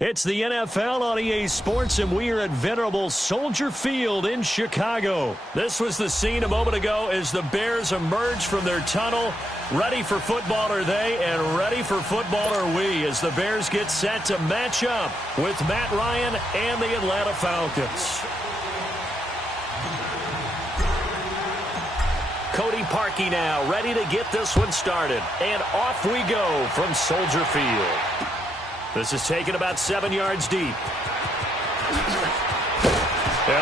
It's the NFL on EA Sports, and we are at venerable Soldier Field in Chicago. This was the scene a moment ago as the Bears emerged from their tunnel. Ready for football are they, and ready for football are we, as the Bears get set to match up with Matt Ryan and the Atlanta Falcons. Cody Parkey now, ready to get this one started. And off we go from Soldier Field. This is taken about 7 yards deep. And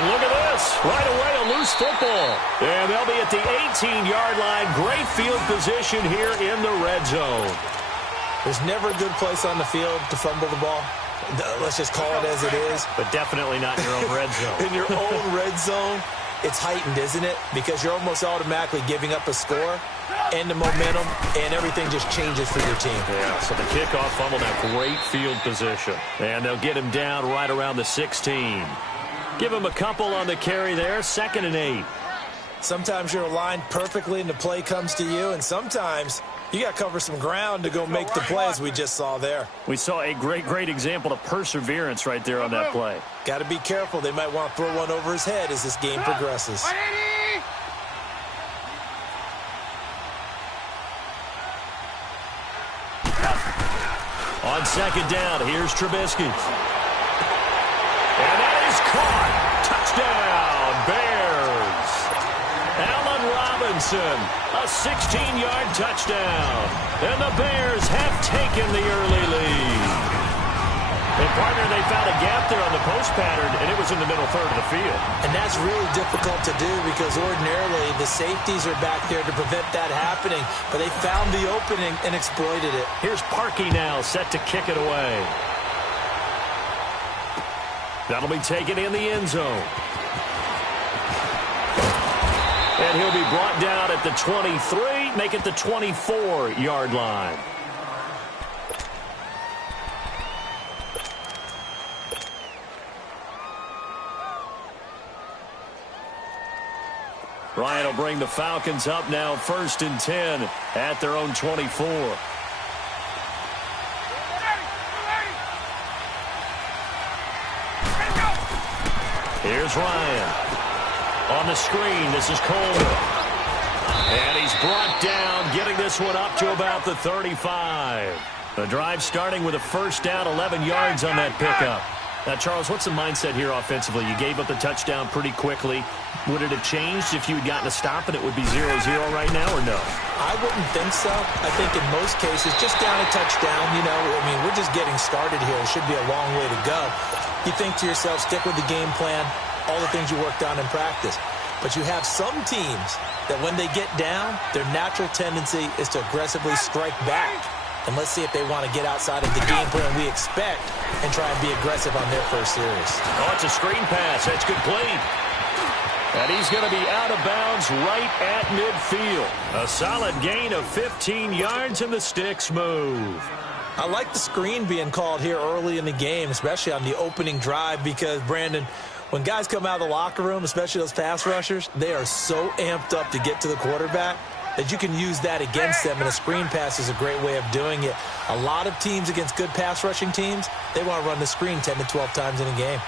look at this. Right away, a loose football. And they'll be at the 18-yard line. Great field position here in the red zone. There's never a good place on the field to fumble the ball. Let's just call it as it is. But definitely not in your own red zone. In your own red zone, it's heightened, isn't it? Because you're almost automatically giving up a score and the momentum, and everything just changes for your team. Yeah, so the kickoff fumble, now great field position. And they'll get him down right around the 16. Give him a couple on the carry there, 2nd and 8. Sometimes you're aligned perfectly and the play comes to you, and sometimes you got to cover some ground to go make the plays we just saw there. We saw a great example of perseverance right there on that play. Got to be careful. They might want to throw one over his head as this game progresses. On 2nd down, here's Trubisky. And that is caught. Touchdown, Bears. Allen Robinson, a 16-yard touchdown. And the Bears have taken the early lead. And, partner, they found a gap there on the post pattern, and it was in the middle third of the field. And that's really difficult to do because ordinarily the safeties are back there to prevent that happening. But they found the opening and exploited it. Here's Parkey now, set to kick it away. That'll be taken in the end zone. And he'll be brought down at the 23, make it the 24-yard line. Ryan will bring the Falcons up now, 1st and 10 at their own 24. Here's Ryan. On the screen, this is Coleman. And he's brought down, getting this one up to about the 35. The drive starting with a 1st down, 11 yards on that pickup. Now, Charles, what's the mindset here offensively? You gave up the touchdown pretty quickly. Would it have changed if you had gotten a stop and it would be 0-0 right now, or no? I wouldn't think so. I think in most cases, just down a touchdown, we're just getting started here. It should be a long way to go. You think to yourself, stick with the game plan, all the things you worked on in practice. But you have some teams that when they get down, their natural tendency is to aggressively strike back. And let's see if they want to get outside of the game plan we expect and try and be aggressive on their first series. Oh, it's a screen pass. That's complete. And he's going to be out of bounds right at midfield. A solid gain of 15 yards, and the sticks move. I like the screen being called here early in the game, especially on the opening drive, because, Brandon, when guys come out of the locker room, especially those pass rushers, they are so amped up to get to the quarterback that you can use that against them, and a screen pass is a great way of doing it. A lot of teams against good pass rushing teams, they want to run the screen 10 to 12 times in a game.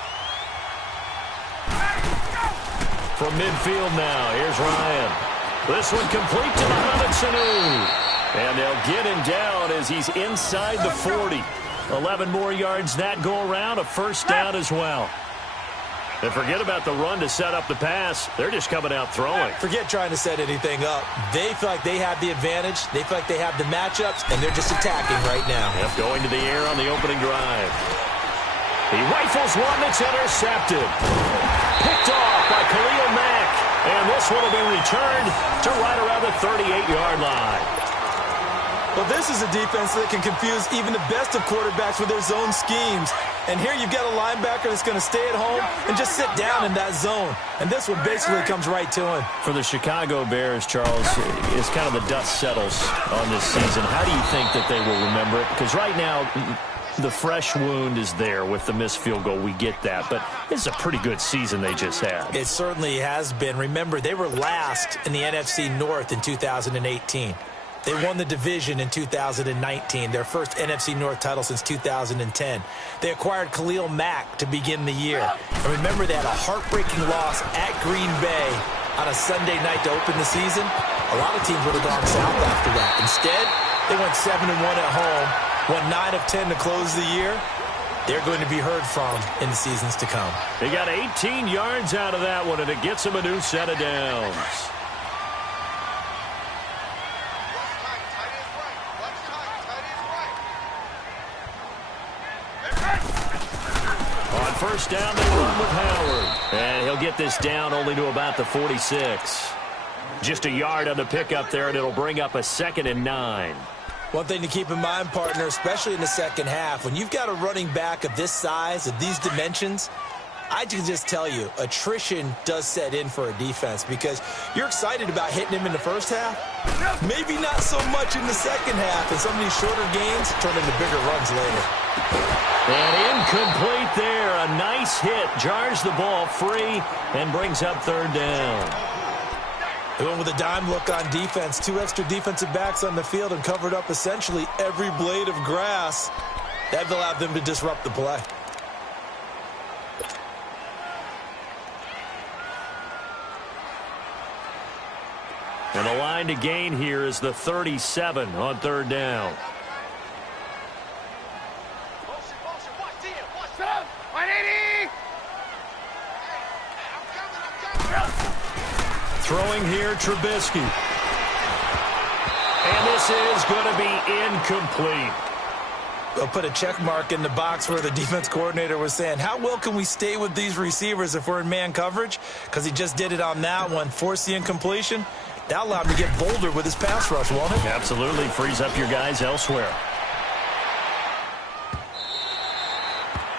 From midfield now, here's Ryan. This one complete to Mohamed Sanu. And they'll get him down as he's inside the 40. 11 more yards that go around, a 1st down as well. And forget about the run to set up the pass. They're just coming out throwing. Forget trying to set anything up. They feel like they have the advantage. They feel like they have the matchups, and they're just attacking right now. Yep, going to the air on the opening drive. He rifles one that's intercepted. Picked off by Khalil Mack. And this one will be returned to right around the 38-yard line. Well, this is a defense that can confuse even the best of quarterbacks with their zone schemes. And here you've got a linebacker that's going to stay at home and just sit down in that zone. And this one basically comes right to him. For the Chicago Bears, Charles, as kind of the dust settles on this season, how do you think that they will remember it? Because right now, the fresh wound is there with the missed field goal. We get that. But this is a pretty good season they just had. It certainly has been. Remember, they were last in the NFC North in 2018. They won the division in 2019, their first NFC North title since 2010. They acquired Khalil Mack to begin the year. And remember, they had a heartbreaking loss at Green Bay on a Sunday night to open the season. A lot of teams would have gone south after that. Instead, they went 7-1 at home, won 9 of 10 to close the year. They're going to be heard from in the seasons to come. They got 18 yards out of that one, and it gets them a new set of downs. On first down, they run with Howard. And he'll get this down only to about the 46. Just a yard on the pickup there, and it'll bring up a 2nd and 9. One thing to keep in mind, partner, especially in the second half, when you've got a running back of this size, of these dimensions, I can just tell you, attrition does set in for a defense because you're excited about hitting him in the first half. Maybe not so much in the second half, and some of these shorter gains turn into bigger runs later. And incomplete there. A nice hit. Jars the ball free and brings up 3rd down. They went with a dime look on defense. 2 extra defensive backs on the field and covered up essentially every blade of grass. That allowed them to disrupt the play. And the line to gain here is the 37 on 3rd down. Throwing here, Trubisky. And this is going to be incomplete. They'll put a check mark in the box where the defense coordinator was saying, how well can we stay with these receivers if we're in man coverage? Because he just did it on that one, forced the incompletion. That allowed him to get bolder with his pass rush, won't it? Absolutely. Frees up your guys elsewhere.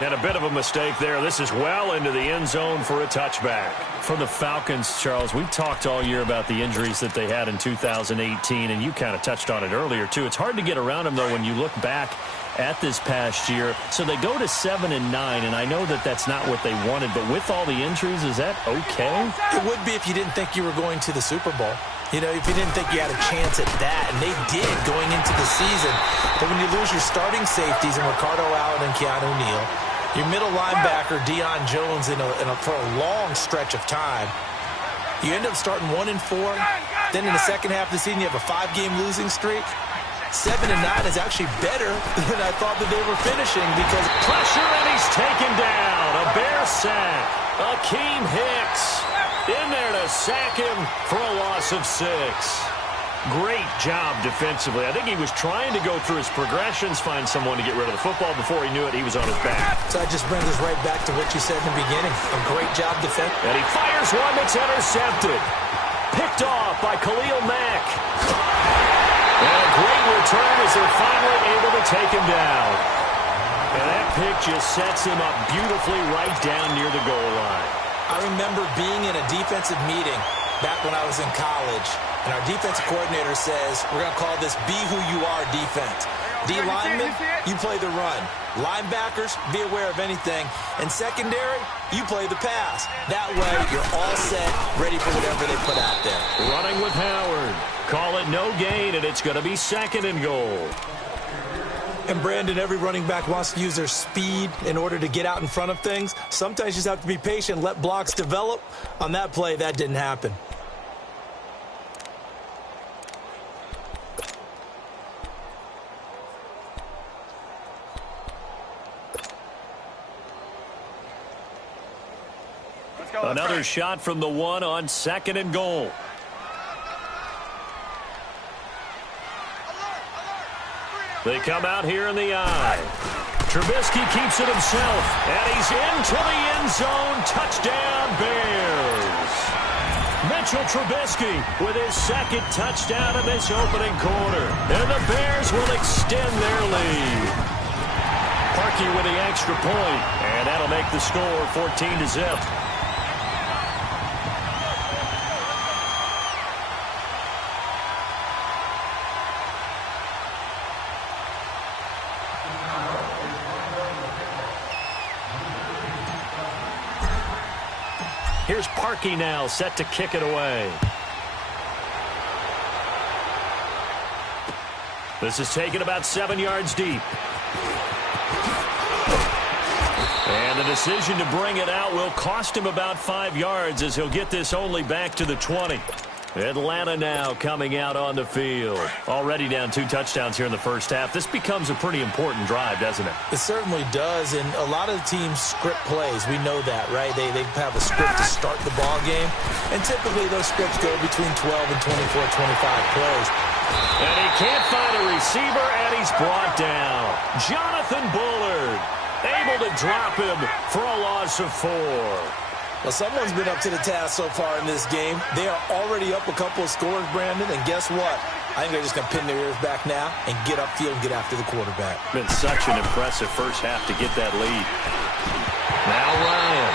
And a bit of a mistake there. This is well into the end zone for a touchback. For the Falcons, Charles, we've talked all year about the injuries that they had in 2018, and you kind of touched on it earlier, too. It's hard to get around them, though, when you look back at this past year. So they go to 7-9, and I know that that's not what they wanted, but with all the injuries, is that okay? It would be if you didn't think you were going to the Super Bowl. You know, if you didn't think you had a chance at that, and they did going into the season. But when you lose your starting safeties in Ricardo Allen and Keanu Neal, your middle linebacker, Deion Jones, for a long stretch of time, you end up starting 1-4. Then in the second half of the season, you have a 5-game losing streak. 7-9 is actually better than I thought that they were finishing because pressure, and he's taken down. A Bear sack. Akeem Hicks in there to sack him for a loss of 6. Great job defensively. I think he was trying to go through his progressions, find someone to get rid of the football. Before he knew it, he was on his back. So that just brings us right back to what you said in the beginning. A great job defending. And he fires one that's intercepted. Picked off by Khalil Mack. And a great return as they're finally able to take him down. And that pick just sets him up beautifully right down near the goal line. I remember being in a defensive meeting back when I was in college, and our defensive coordinator says, we're going to call this be who you are defense. D linemen, you play the run. Linebackers, be aware of anything. And secondary, you play the pass. That way, you're all set, ready for whatever they put out there. Running with Howard. Call it no gain, and it's going to be 2nd and goal. And, Brandon, every running back wants to use their speed in order to get out in front of things. Sometimes you just have to be patient, let blocks develop. On that play, that didn't happen. Another shot from the 1 on 2nd and goal. They come out here in the eye. Trubisky keeps it himself, and he's into the end zone. Touchdown, Bears. Mitchell Trubisky with his 2nd touchdown in this opening quarter. And the Bears will extend their lead. Parkey with the extra point, and that'll make the score 14-0. Here's Parkey now, set to kick it away. This is taken about 7 yards deep. And the decision to bring it out will cost him about 5 yards as he'll get this only back to the 20. Atlanta now coming out on the field. Already down 2 touchdowns here in the first half. This becomes a pretty important drive, doesn't it? It certainly does, and a lot of the teams script plays. We know that, right? They have a script to start the ball game, and typically those scripts go between 12 and 24, 25 plays. And he can't find a receiver, and he's brought down. Jonathan Bullard able to drop him for a loss of 4. Well, someone's been up to the task so far in this game. They are already up a couple of scores, Brandon, and guess what? I think they're just going to pin their ears back now and get upfield and get after the quarterback. Been such an impressive first half to get that lead. Now Ryan.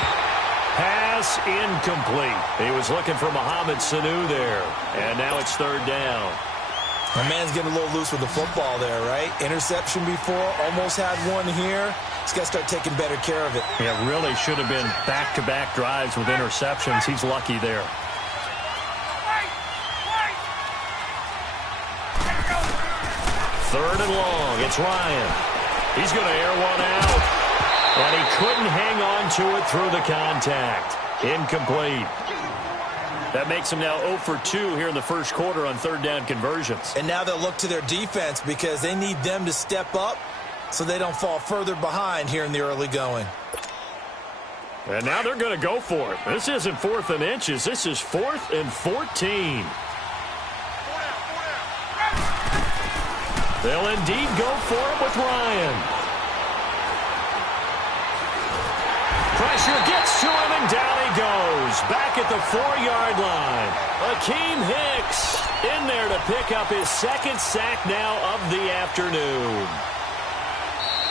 Pass incomplete. He was looking for Mohamed Sanu there, and now it's 3rd down. My man's getting a little loose with the football there, right? Interception before, almost had one here. He's got to start taking better care of it. Yeah, really should have been back-to-back drives with interceptions. He's lucky there. Third and long. It's Ryan. He's going to air one out. And he couldn't hang on to it through the contact. Incomplete. That makes them now 0 for 2 here in the first quarter on 3rd down conversions. And now they'll look to their defense because they need them to step up so they don't fall further behind here in the early going. And now they're going to go for it. This isn't 4th and inches. This is 4th and 14. They'll indeed go for it with Ryan. Pressure gets to him, and down he goes. Back at the 4-yard line. Akeem Hicks in there to pick up his 2nd sack now of the afternoon.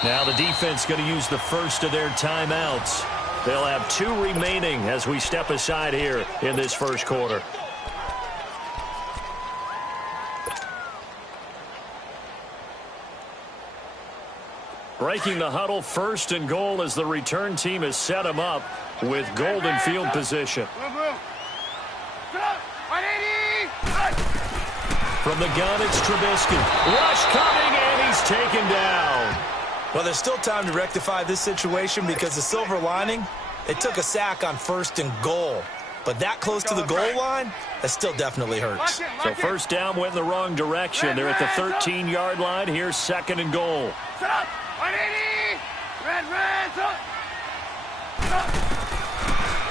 Now the defense going to use the first of their timeouts. They'll have 2 remaining as we step aside here in this first quarter. Breaking the huddle, 1st and goal as the return team has set him up with golden field position. From the gun, it's Trubisky. Rush coming, and he's taken down. Well, there's still time to rectify this situation because the silver lining, it took a sack on 1st and goal. But that close to the goal line, that still definitely hurts. So 1st down went in the wrong direction. They're at the 13-yard line. Here's 2nd and goal.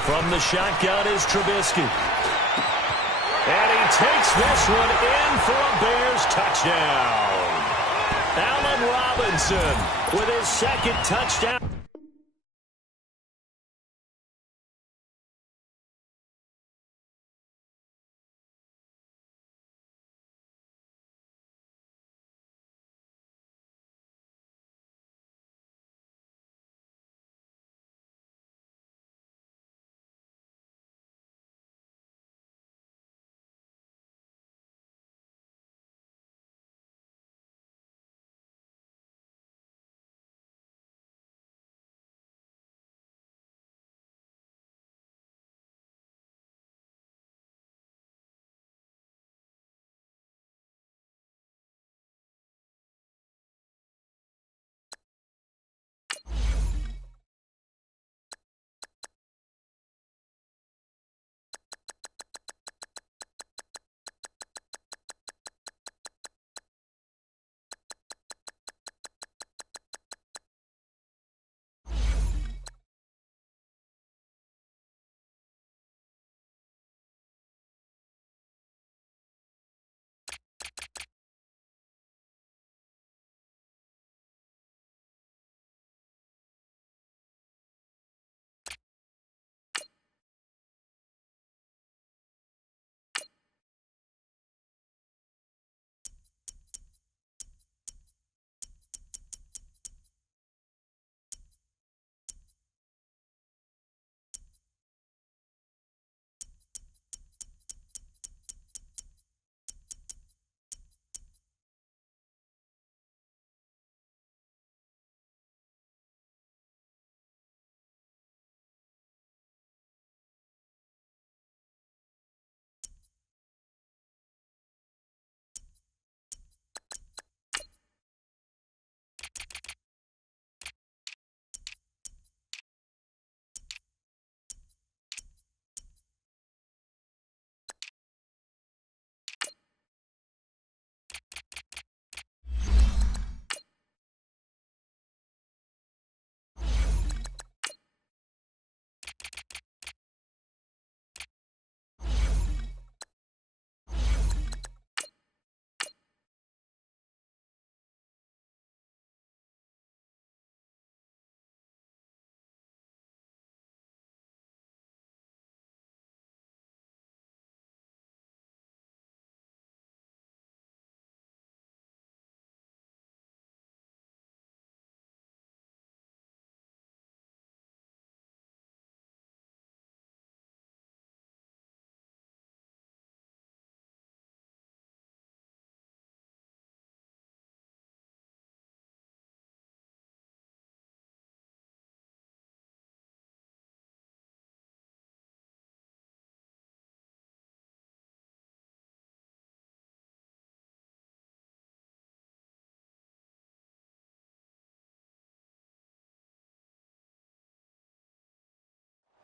From the shotgun is Trubisky. And he takes this one in for a Bears touchdown. Allen Robinson with his 2nd touchdown.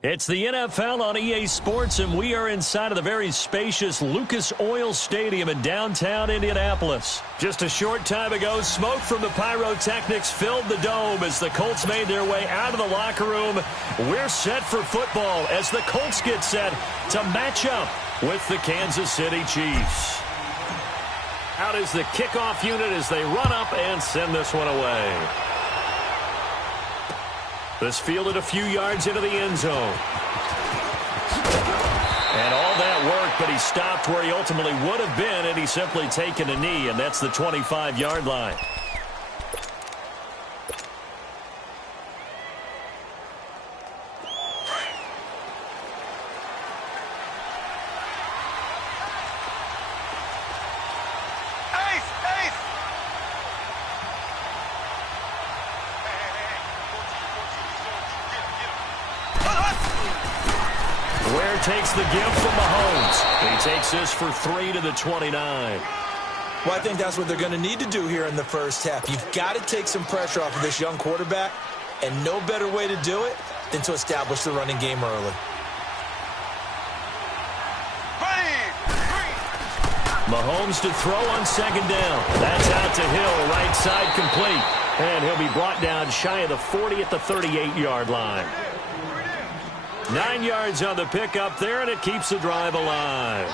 It's the NFL on EA Sports, and we are inside of the very spacious Lucas Oil Stadium in downtown Indianapolis. Just a short time ago, smoke from the pyrotechnics filled the dome as the Colts made their way out of the locker room. We're set for football as the Colts get set to match up with the Kansas City Chiefs. Out is the kickoff unit as they run up and send this one away. This fielded a few yards into the end zone. And all that work, but he stopped where he ultimately would have been, and he's simply taken a knee, and that's the 25-yard line. Takes the gift from Mahomes. He takes this for 3 to the 29. Well, I think that's what they're going to need to do here in the first half. You've got to take some pressure off of this young quarterback, and no better way to do it than to establish the running game early. Mahomes to throw on second down. That's out to Hill, right side complete. And he'll be brought down shy of the 40 at the 38-yard line. 9 yards on the pickup there, and it keeps the drive alive.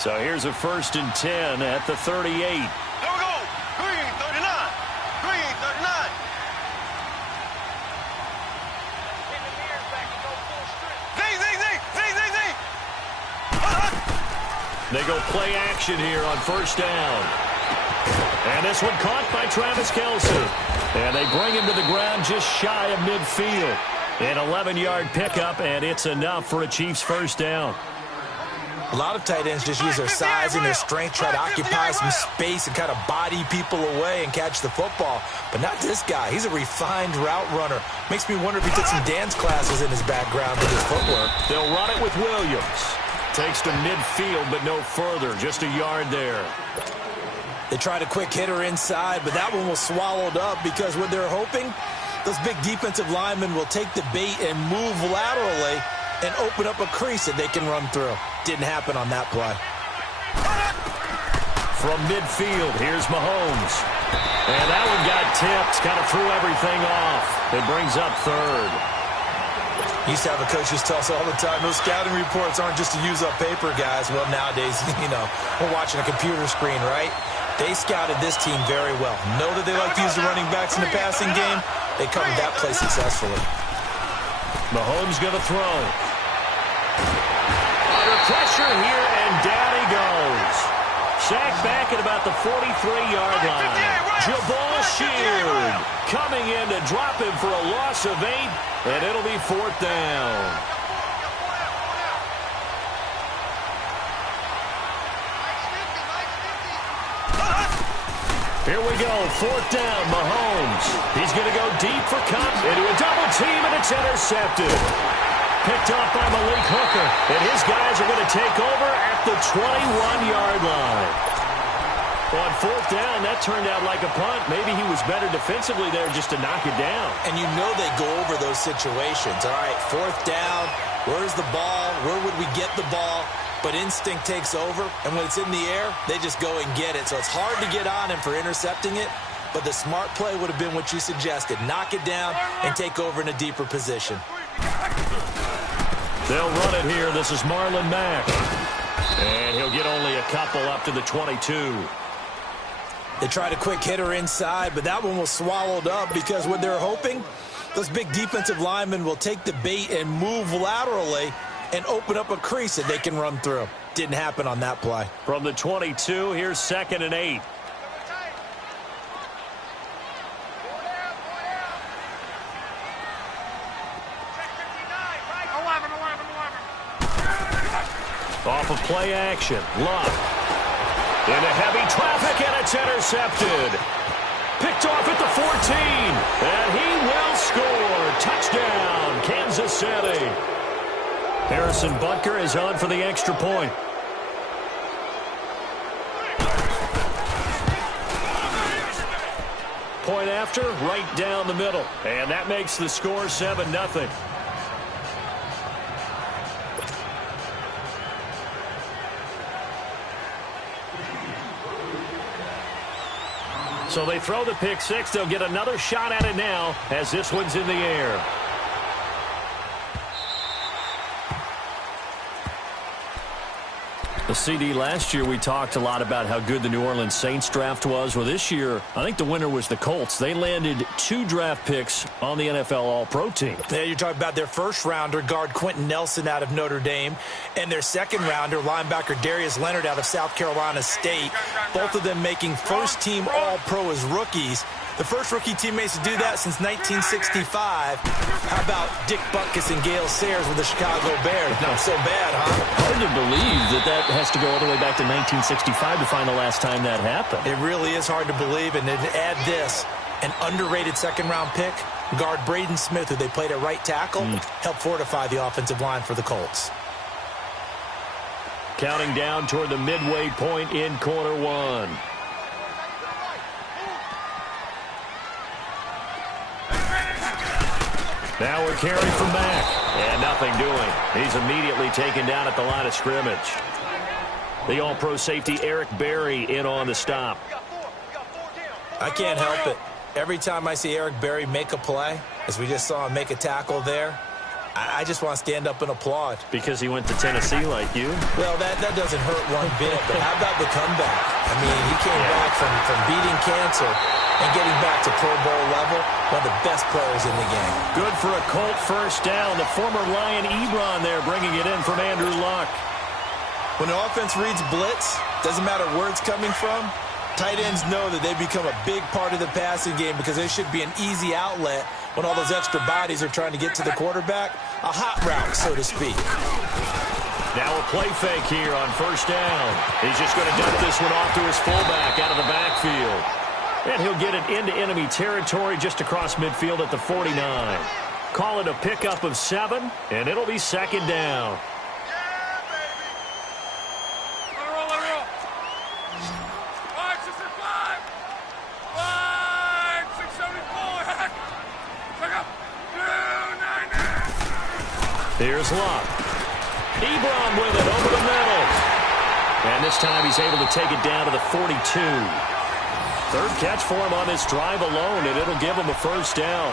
So here's a 1st and 10 at the 38. There we go. Green 39. Green 39. They go play action here on 1st down. And this one caught by Travis Kelce. And they bring him to the ground just shy of midfield. An 11-yard pickup, and it's enough for a Chiefs 1st down. A lot of tight ends just use their size and their strength, try to occupy some space and kind of body people away and catch the football. But not this guy. He's a refined route runner. Makes me wonder if he took some dance classes in his background with his footwork. They'll run it with Williams. Takes to midfield, but no further. Just a yard there. They tried a quick hitter inside, but that one was swallowed up because what they're hoping, those big defensive linemen will take the bait and move laterally and open up a crease that they can run through. Didn't happen on that play. From midfield, here's Mahomes. And that one got tipped, kind of threw everything off. It brings up 3rd. Used to have a coach used to tell us all the time, those scouting reports aren't just to use up paper, guys. Well, nowadays, we're watching a computer screen, right? They scouted this team very well. Know that they like to use the running backs in the passing game. They covered that play successfully. Mahomes going to throw. Under pressure here, and down he goes. Sacked back at about the 43-yard line. Jabal Sheard coming in to drop him for a loss of 8, and it'll be 4th down. Here we go, 4th down, Mahomes. He's going to go deep for Cobb into a double team, and it's intercepted. Picked off by Malik Hooker, and his guys are going to take over at the 21-yard line. On 4th down, that turned out like a punt. Maybe he was better defensively there just to knock it down. And you know they go over those situations. All right, 4th down, where's the ball? Where would we get the ball? But instinct takes over, and when it's in the air, they just go and get it. So it's hard to get on him for intercepting it, but the smart play would have been what you suggested. Knock it down and take over in a deeper position. They'll run it here. This is Marlon Mack. And he'll get only a couple up to the 22. They tried a quick hitter inside, but that one was swallowed up because what they're hoping, those big defensive linemen will take the bait and move laterally and open up a crease that they can run through. Didn't happen on that play. From the 22, here's 2nd and 8. Off of play action, Luck. Into heavy traffic, and it's intercepted. Picked off at the 14, and he will score. Touchdown, Kansas City. Harrison Butker is on for the extra point. Point after, right down the middle. And that makes the score 7-0. So they throw the pick six. They'll get another shot at it now as this one's in the air. The CD last year, we talked a lot about how good the New Orleans Saints draft was. Well, this year, I think the winner was the Colts. They landed 2 draft picks on the NFL All-Pro team. Yeah, you're talking about their first-rounder, guard Quentin Nelson out of Notre Dame, and their second-rounder, linebacker Darius Leonard out of South Carolina State, both of them making first-team All-Pro as rookies. The first rookie teammates to do that since 1965. How about Dick Butkus and Gale Sayers with the Chicago Bears? Not so bad, huh? Hard to believe that has to go all the way back to 1965 to find the last time that happened. It really is hard to believe. And then add this, an underrated second-round pick, guard Braden Smith, who they played at right tackle, helped fortify the offensive line for the Colts. Counting down toward the midway point in quarter one. Now we're carrying from back. And nothing doing. He's immediately taken down at the line of scrimmage. The All-Pro safety Eric Berry in on the stop. I can't help it. Every time I see Eric Berry make a play, as we just saw him make a tackle there, I just want to stand up and applaud. Because he went to Tennessee like you? Well, that doesn't hurt one bit, but how about the comeback? I mean, he came back from beating cancer and getting back to Pro Bowl level, one of the best players in the game. Good for a Colt first down. The former Lion Ebron there bringing it in from Andrew Luck. When the offense reads blitz, doesn't matter where it's coming from, tight ends know that they become a big part of the passing game because there should be an easy outlet when all those extra bodies are trying to get to the quarterback. A hot route, so to speak. Now a play fake here on first down. He's just going to dump this one off to his fullback out of the backfield. And he'll get it into enemy territory just across midfield at the 49. Call it a pickup of 7, and it'll be second down. Here's Luck. Ebron with it over the middle. And this time he's able to take it down to the 42. Third catch for him on this drive alone, and it'll give him a first down.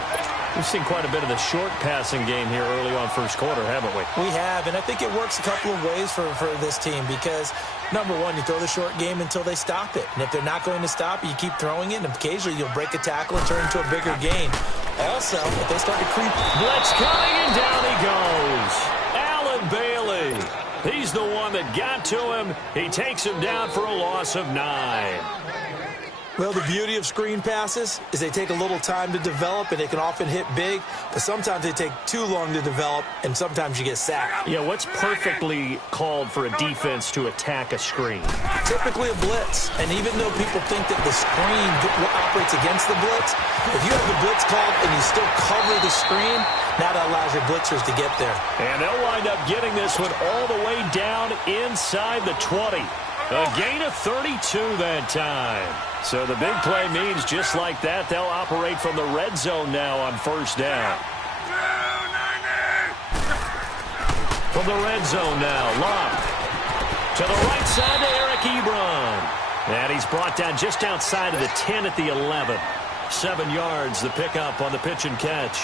We've seen quite a bit of the short passing game here early on first quarter, haven't we? We have, and I think it works a couple of ways for this team because, number one, you throw the short game until they stop it. And if they're not going to stop it, you keep throwing it, and occasionally you'll break a tackle and turn it into a bigger gain. Also, if they start to creep. Blitz coming, and down he goes. Allen Bailey. He's the one that got to him. He takes him down for a loss of 9. Well, the beauty of screen passes is they take a little time to develop, and they can often hit big, but sometimes they take too long to develop, and sometimes you get sacked. Yeah, what's perfectly called for a defense to attack a screen? Typically a blitz, and even though people think that the screen operates against the blitz, if you have the blitz called and you still cover the screen, now that allows your blitzers to get there. And they'll wind up getting this one all the way down inside the 20. A gain of 32 that time. So the big play means just like that, they'll operate from the red zone now on first down. From the red zone now, Luck. To the right side to Eric Ebron. And he's brought down just outside of the 10 at the 11. 7 yards, the pickup on the pitch and catch.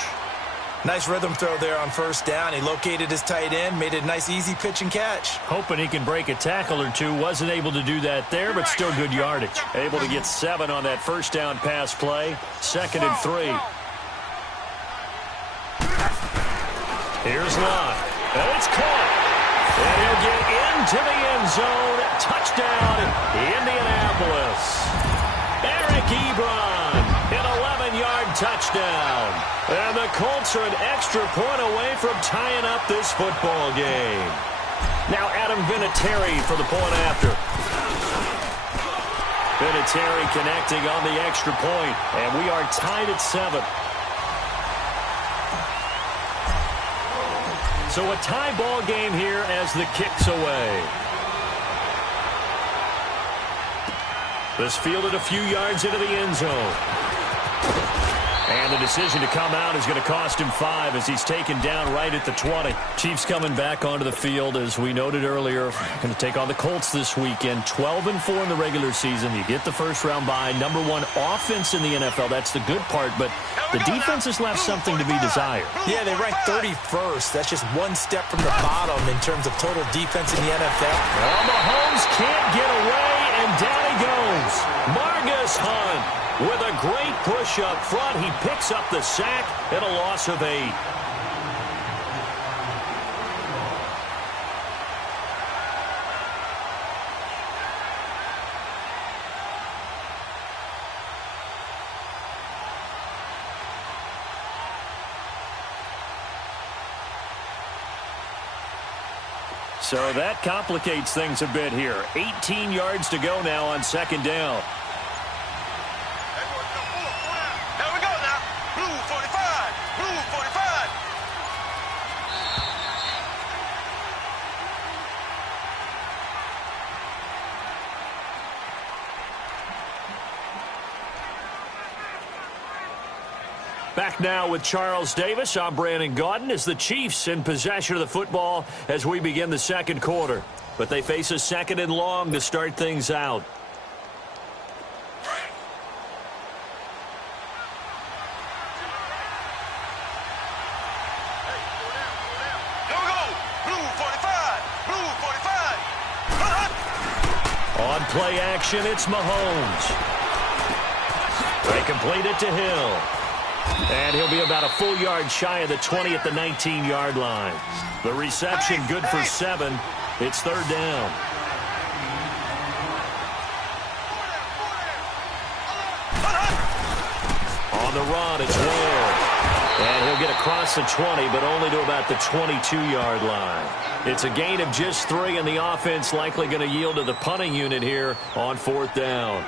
Nice rhythm throw there on first down. He located his tight end, made it a nice, easy pitch and catch. Hoping he can break a tackle or two. Wasn't able to do that there, but still good yardage. Able to get 7 on that first down pass play. 2nd and 3. Here's Luck. And it's caught. And he'll get into the end zone. Touchdown, Indianapolis. Eric Ebron, an 11-yard touchdown. And the Colts are an extra point away from tying up this football game. Now Adam Vinatieri for the point after. Vinatieri connecting on the extra point, and we are tied at 7. So a tie ball game here as the kick's away. This fielded a few yards into the end zone. And the decision to come out is going to cost him 5 as he's taken down right at the 20. Chiefs coming back onto the field, as we noted earlier, going to take on the Colts this weekend. 12-4 in the regular season. You get the first-round bye. Number 1 offense in the NFL. That's the good part, but the defense has left something to be desired. Yeah, they rank 31st. That's just one step from the bottom in terms of total defense in the NFL. Well, Mahomes can't get away, and down he goes. Margus Hunt with a great push up front. He picks up the sack and a loss of 8. So that complicates things a bit here. 18 yards to go now on second down. There we go now. Blue 45. Blue 45. Back now with Charles Davis. I'm Brandon Gaudin as the Chiefs in possession of the football as we begin the second quarter. But they face a second and long to start things out. Here we go. Blue 45. Blue 45. On play action, it's Mahomes. They complete it to Hill. And he'll be about a full yard shy of the 20 at the 19-yard line. The reception good for 7. It's third down. On the run, it's Ware. And he'll get across the 20, but only to about the 22-yard line. It's a gain of just 3, and the offense likely going to yield to the punting unit here on fourth down.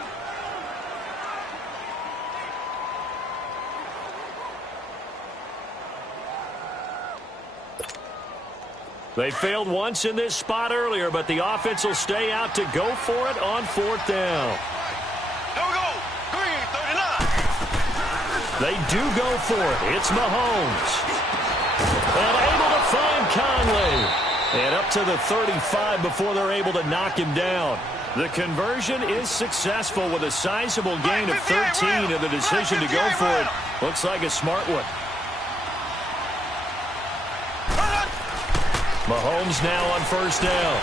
They failed once in this spot earlier, but the offense will stay out to go for it on fourth down. Here we go. Green 39. They do go for it. It's Mahomes. And able to find Conley. And up to the 35 before they're able to knock him down. The conversion is successful with a sizable gain of 13, and the decision to go for it looks like a smart one. Mahomes now on first down.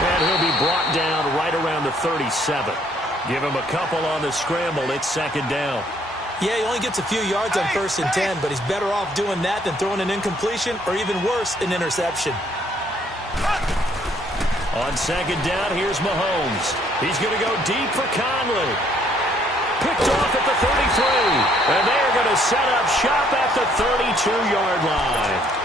And he'll be brought down right around the 37. Give him a couple on the scramble. It's second down. Yeah, he only gets a few yards on 1st and 10, but he's better off doing that than throwing an incompletion or even worse, an interception. On second down, here's Mahomes. He's going to go deep for Conley. Picked off at the 33. And they're going to set up shop at the 32-yard line.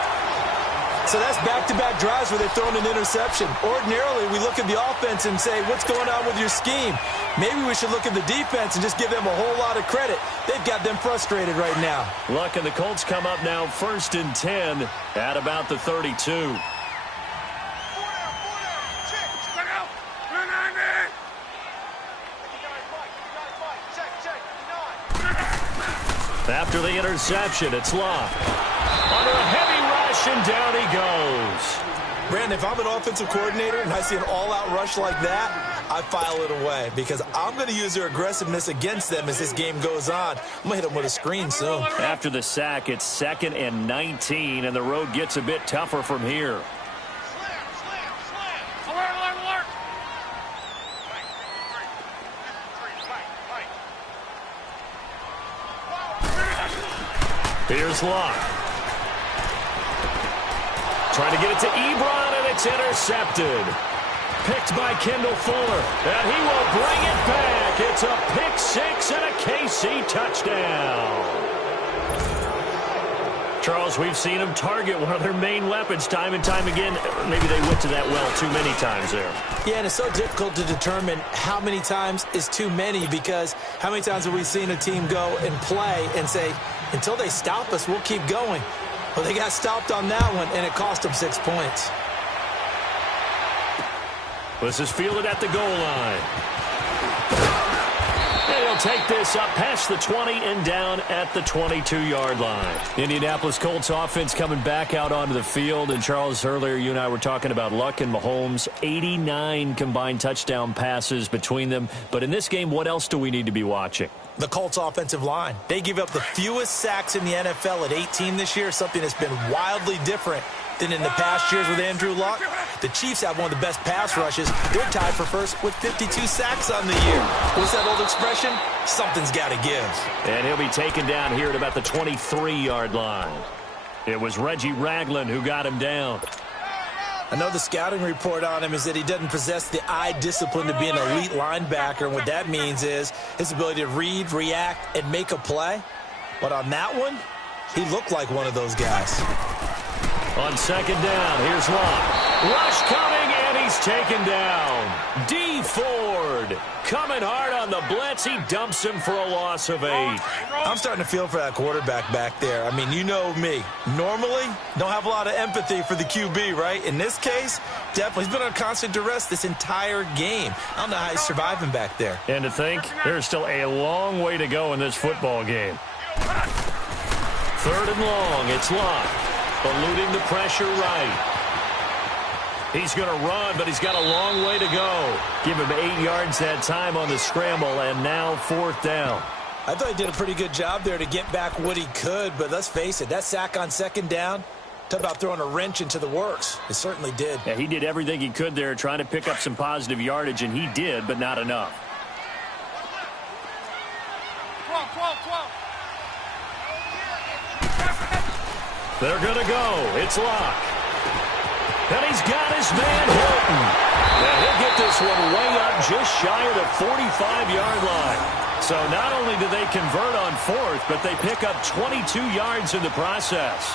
So that's back-to-back drives where they've thrown an interception. Ordinarily, we look at the offense and say, what's going on with your scheme? Maybe we should look at the defense and just give them a whole lot of credit. They've got them frustrated right now. Luck and the Colts come up now 1st and 10 at about the 32. After the interception, it's Locke. Under a heavy rush, and down he goes. Brandon, if I'm an offensive coordinator and I see an all-out rush like that, I file it away because I'm going to use their aggressiveness against them as this game goes on. I'm going to hit them with a screen soon. After the sack, it's 2nd and 19, and the road gets a bit tougher from here. Here's Locke. Trying to get it to Ebron, and it's intercepted. Picked by Kendall Fuller, and he will bring it back. It's a pick 6 and a KC touchdown. Charles, we've seen them target one of their main weapons time and time again. Maybe they went to that well too many times there. Yeah, and it's so difficult to determine how many times is too many because how many times have we seen a team go and play and say, until they stop us, we'll keep going. Well, they got stopped on that one, and it cost them 6 points. This is fielded at the goal line. And he'll take this up past the 20 and down at the 22-yard line. Indianapolis Colts offense coming back out onto the field. And, Charles, earlier you and I were talking about Luck and Mahomes. 89 combined touchdown passes between them. But in this game, what else do we need to be watching? The Colts offensive line. They give up the fewest sacks in the NFL at 18 this year, something that's been wildly different than in the past years with Andrew Luck. The Chiefs have one of the best pass rushes. They're tied for first with 52 sacks on the year. What's that old expression? Something's got to give. And he'll be taken down here at about the 23-yard line. It was Reggie Ragland who got him down. I know the scouting report on him is that he doesn't possess the eye discipline to be an elite linebacker, and what that means is his ability to read, react, and make a play. But on that one, he looked like one of those guys. On second down, here's Locke. Rush coming, and he's taken down. D. Ford coming hard on the blitz. He dumps him for a loss of 8. I'm starting to feel for that quarterback back there. I mean, you know me. Normally, don't have a lot of empathy for the QB, right? In this case, definitely. He's been on constant duress this entire game. I don't know how he's surviving back there. And to think, there's still a long way to go in this football game. Third and long, it's Locke. Eluding the pressure right. He's going to run, but he's got a long way to go. Give him 8 yards that time on the scramble, and now fourth down. I thought he did a pretty good job there to get back what he could, but let's face it, that sack on second down, talk about throwing a wrench into the works. It certainly did. Yeah, he did everything he could there trying to pick up some positive yardage, and he did, but not enough. 12. They're going to go. It's Locke. And he's got his man Hilton. Now he'll get this one way up just shy of the 45-yard line. So not only do they convert on fourth, but they pick up 22 yards in the process.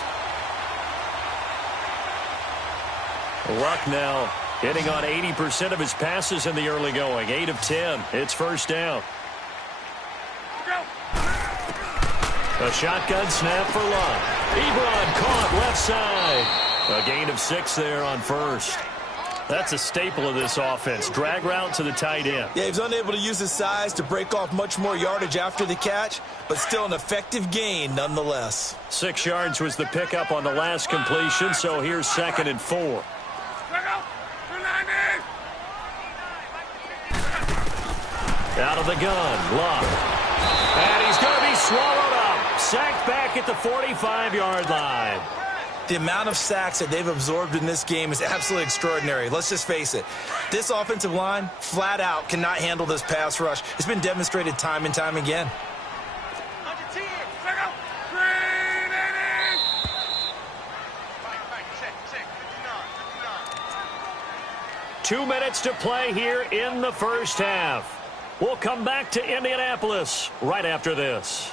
Luck now hitting on 80% of his passes in the early going. 8 of 10. It's first down. A shotgun snap for Luck. Ebron caught left side. A gain of 6 there on first. That's a staple of this offense. Drag route to the tight end. Yeah, he was unable to use his size to break off much more yardage after the catch, but still an effective gain nonetheless. 6 yards was the pickup on the last completion, so here's 2nd and 4. Out of the gun, Luck. And he's going to be swallowed up. Sacked back at the 45-yard line. The amount of sacks that they've absorbed in this game is absolutely extraordinary. Let's just face it. This offensive line, flat out, cannot handle this pass rush. It's been demonstrated time and time again. 2 minutes to play here in the first half. We'll come back to Indianapolis right after this.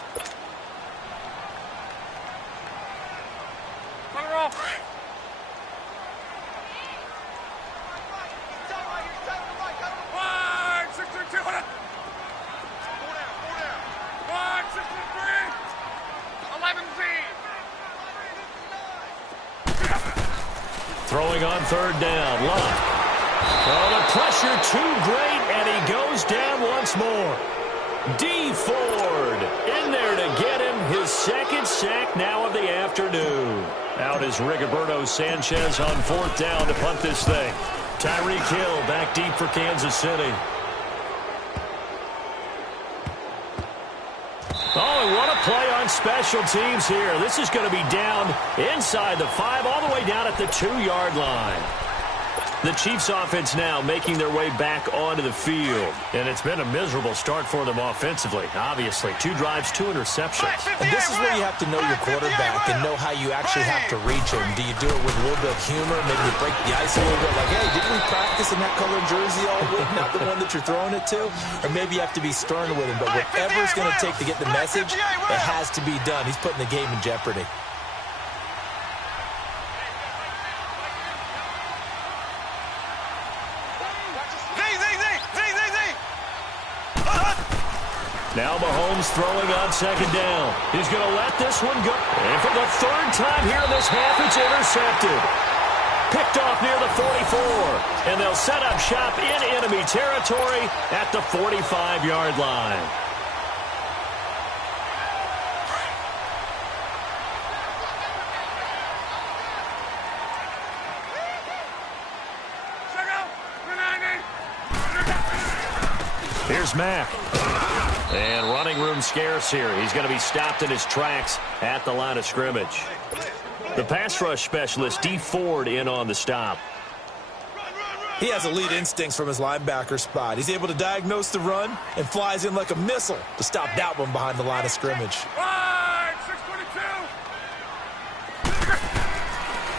Throwing on third down, Luck. Oh, the pressure too great, and he goes down once more. D. Ford in there to get him his second sack now of the afternoon. Out is Rigoberto Sanchez on fourth down to punt this thing. Tyreek Hill back deep for Kansas City. Oh, and what a play on special teams here. This is going to be down inside the 5, all the way down at the 2-yard line. The Chiefs offense now making their way back onto the field. And it's been a miserable start for them offensively, obviously. 2 drives, 2 interceptions. And this is where you have to know your quarterback and know how you actually have to reach him. Do you do it with a little bit of humor? Maybe you break the ice a little bit. Like, hey, didn't we practice in that colored jersey all week? Not the one that you're throwing it to? Or maybe you have to be stern with him. But whatever it's going to take to get the message, it has to be done. He's putting the game in jeopardy. Now Mahomes throwing on second down. He's going to let this one go. And for the third time here in this half, it's intercepted. Picked off near the 44. And they'll set up shop in enemy territory at the 45-yard line. Here's Mack. And running room scarce here. He's going to be stopped in his tracks at the line of scrimmage. The pass rush specialist, D. Ford, in on the stop. He has elite instincts from his linebacker spot. He's able to diagnose the run and flies in like a missile to stop that one behind the line of scrimmage.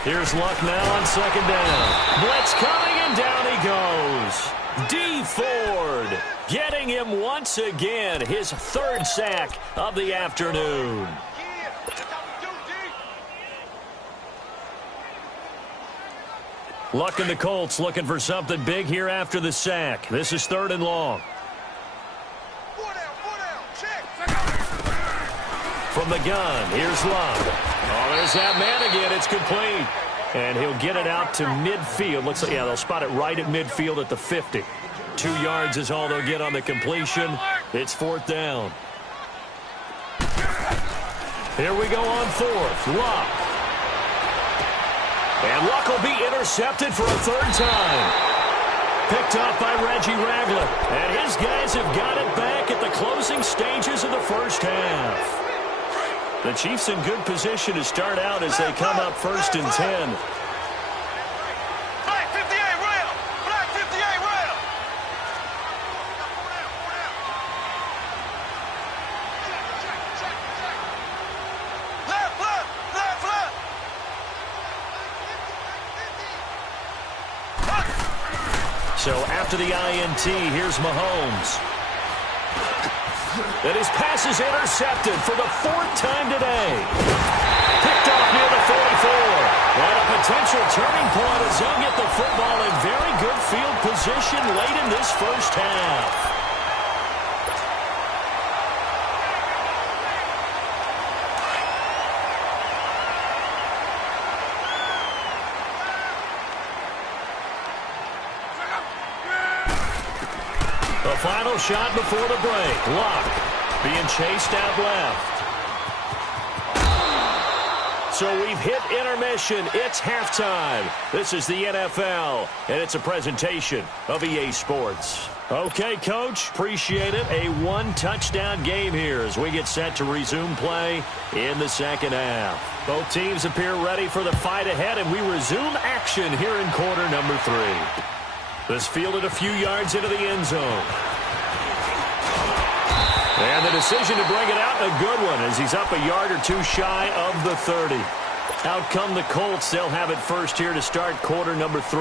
Here's Luck now on second down. Blitz coming, and down he goes. D. Ford getting him once again, his third sack of the afternoon. Luck and the Colts looking for something big here after the sack. This is 3rd and long. From the gun, here's Luck. Oh, there's that man again. It's complete. And he'll get it out to midfield. Looks like, yeah, they'll spot it right at midfield at the 50. 2 yards is all they'll get on the completion. It's 4th down. Here we go on 4th. Luck. And Luck will be intercepted for a 3rd time. Picked off by Reggie Ragland. And his guys have got it back at the closing stages of the first half. The Chiefs in good position to start out as they come up 1st and 10. Black 58 rail! Black 58 rail! Left, left, left, left! So after the INT, here's Mahomes. And his pass is intercepted for the 4th time today. Picked off near the 44. And a potential turning point as he'll get the football in very good field position late in this first half. The final shot before the break. Luck being chased out left. So we've hit intermission. It's halftime. This is the NFL, and it's a presentation of EA Sports. Okay, Coach, appreciate it. A 1-touchdown game here as we get set to resume play in the second half. Both teams appear ready for the fight ahead, and we resume action here in quarter number 3. This fielded a few yards into the end zone. And the decision to bring it out, a good one, as he's up a yard or 2 shy of the 30. Out come the Colts. They'll have it first here to start quarter number 3.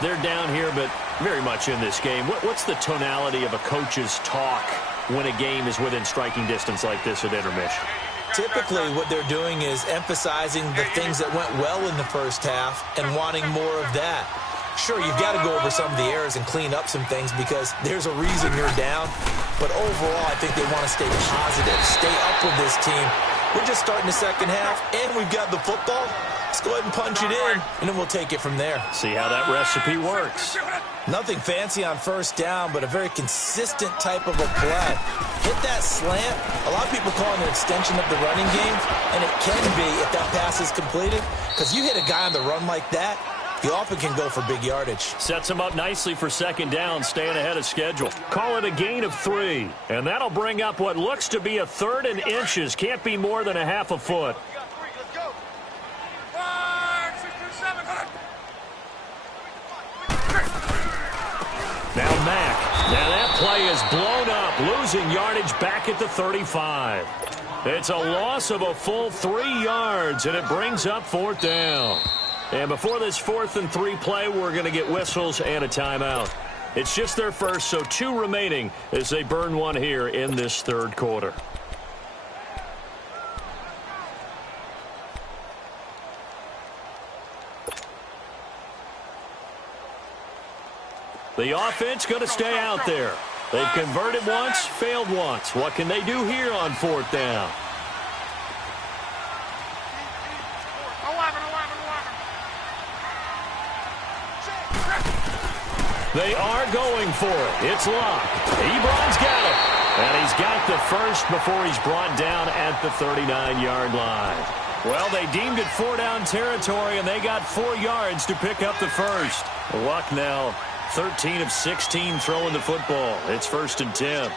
They're down here, but very much in this game. What's the tonality of a coach's talk when a game is within striking distance like this at intermission? Typically, what they're doing is emphasizing the things that went well in the first half and wanting more of that. Sure, you've got to go over some of the errors and clean up some things because there's a reason you're down. But overall, I think they want to stay positive, stay up with this team. We're just starting the second half, and we've got the football. Let's go ahead and punch it in, and then we'll take it from there. See how that recipe works. Nothing fancy on first down, but a very consistent type of a play. Hit that slant. A lot of people call it an extension of the running game, and it can be if that pass is completed. Because you hit a guy on the run like that, you often can go for big yardage. Sets him up nicely for second down, staying ahead of schedule. Call it a gain of 3. And that'll bring up what looks to be a 3rd and inches. Can't be more than a half a foot. Let's go. 5, 6, 7, Now Mack. Now that play is blown up, losing yardage back at the 35. It's a loss of a full 3 yards, and it brings up 4th down. And before this 4th and 3 play, we're going to get whistles and a timeout. It's just their first, so 2 remaining as they burn one here in this 3rd quarter. The offense going to stay out there. They've converted once, failed once. What can they do here on 4th down? They are going for it. It's Luck. Ebron's got it. And he's got the first before he's brought down at the 39-yard line. Well, they deemed it 4-down territory, and they got 4 yards to pick up the first. Luck now 13 of 16 throwing the football. It's 1st and 10.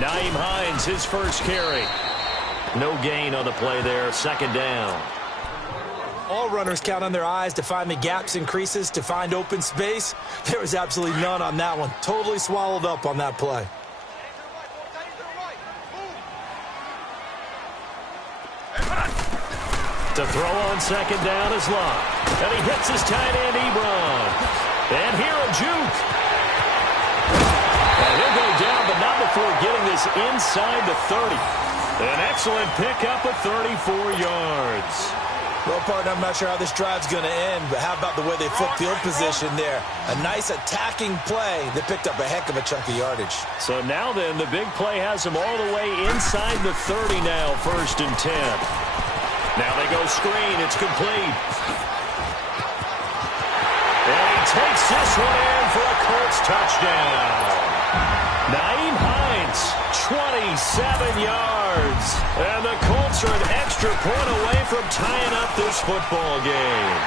Nyheim Hines, his first carry. No gain on the play there. 2nd down. All runners count on their eyes to find the gaps and creases, to find open space. There was absolutely none on that one. Totally swallowed up on that play. To throw on 2nd down is Locke. And he hits his tight end, Ebron. And here a juke. And he'll go down, but not before getting this inside the 30. An excellent pickup of 34 yards. Well, partner, I'm not sure how this drive's going to end, but how about the way they flip field position there? A nice attacking play that picked up a heck of a chunk of yardage. So now then, the big play has him all the way inside the 30 now, 1st and 10. Now they go screen. It's complete. And he takes this one in for a Colts touchdown. Nyheim Hines, 27 yards. And the Colts are an extra point away from tying up this football game.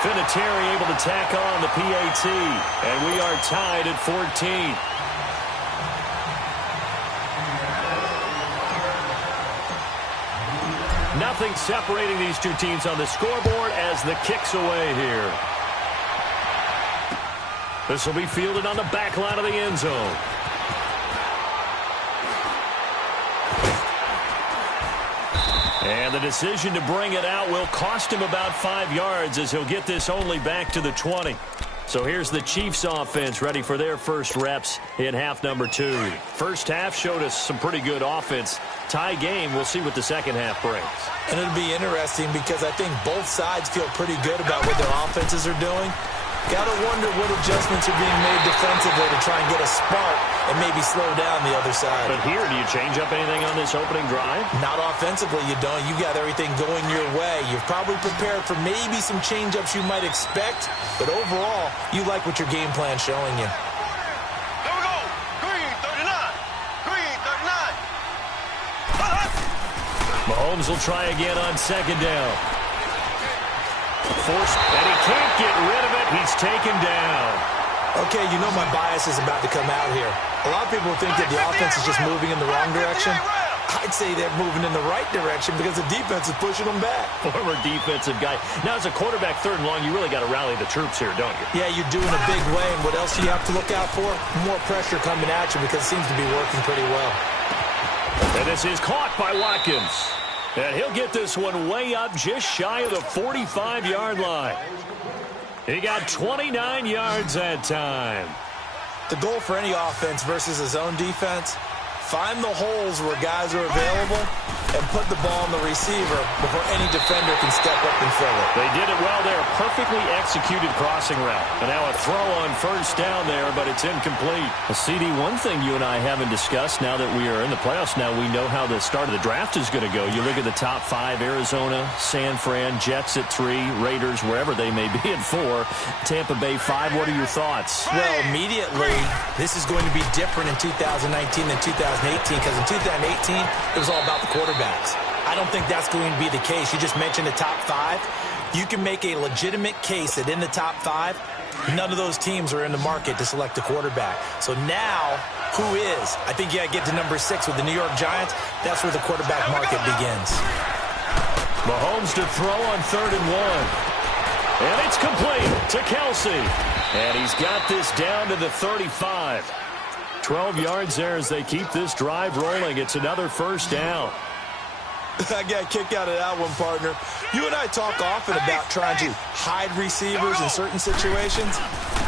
Vinatieri able to tack on the PAT. And we are tied at 14. Nothing separating these two teams on the scoreboard as the kick's away here. This will be fielded on the back line of the end zone. And the decision to bring it out will cost him about 5 yards as he'll get this only back to the 20. So here's the Chiefs offense ready for their first reps in half number 2. First half showed us some pretty good offense. Tie game, we'll see what the second half brings. And it'll be interesting because I think both sides feel pretty good about what their offenses are doing. Got to wonder what adjustments are being made defensively to try and get a spark and maybe slow down the other side. But here, do you change up anything on this opening drive? Not offensively, you don't. You got everything going your way. You're probably prepared for maybe some change-ups you might expect, but overall, you like what your game plan's showing you. Here we go. Green 39. Green 39. Mahomes will try again on 2nd down. And he can't get rid of it. He's taken down. Okay, you know my bias is about to come out here. A lot of people think that the offense is just moving in the wrong direction. I'd say they're moving in the right direction because the defense is pushing them back. Former defensive guy. Now, as a quarterback 3rd and long, you really got to rally the troops here, don't you? Yeah, you're doing a big way, and what else do you have to look out for? More pressure coming at you because it seems to be working pretty well. And this is caught by Watkins. And he'll get this one way up just shy of the 45-yard line. He got 29 yards that time. The goal for any offense versus a zone defense, find the holes where guys are available and put the ball on the receiver before any defender can step up and fill it. They did it well there. Perfectly executed crossing route. And now a throw on 1st down there, but it's incomplete. CD, one thing you and I haven't discussed now that we are in the playoffs, now we know how the start of the draft is going to go. You look at the top 5, Arizona, San Fran, Jets at 3, Raiders, wherever they may be at 4, Tampa Bay 5. What are your thoughts? Well, immediately, this is going to be different in 2019 than 2018 because in 2018, it was all about the quarterback. I don't think that's going to be the case. You just mentioned the top 5. You can make a legitimate case that in the top 5, none of those teams are in the market to select a quarterback. So now, who is? I think you got to get to number 6 with the New York Giants. That's where the quarterback market begins. Mahomes to throw on 3rd and 1. And it's complete to Kelsey. And he's got this down to the 35. 12 yards there as they keep this drive rolling. It's another 1st down. I got a kick out of that one, partner. You and I talk often about trying to hide receivers in certain situations,